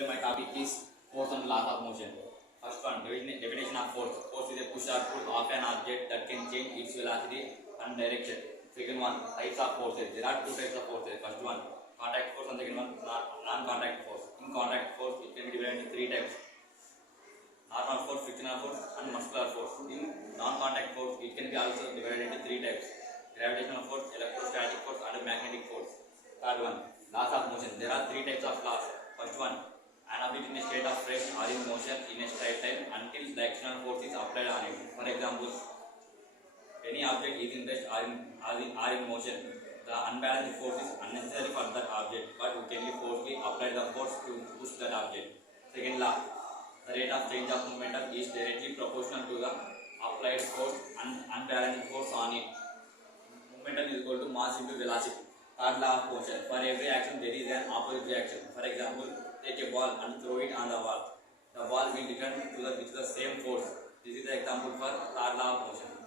Today my topic is force and laws of motion. First one, definition of force. Force is a push or pull of an object that can change its velocity and direction. Second one, types of forces. There are two types of forces. First one, contact force, and second one, non-contact force. In contact force, it can be divided into three types: normal force, frictional force, and muscular force. In non-contact force, it can be also divided into three types: gravitational force, electrostatic force, and magnetic force. Third one, laws of motion. There are three types of laws. First one, an object in a state of rest or in motion in a straight line until the external force is applied on it. For example, any object is in rest or in motion. The unbalanced force is unnecessary for that object, but we can forcefully apply the force to push that object. Second law, the rate of change of momentum is directly proportional to the applied force and unbalanced force on it. Momentum is equal to mass into velocity. Third law of motion. For every action, there is an opposite reaction. For example, take a ball and throw it on the wall. The ball will return with the same force. This is the example for third law of motion.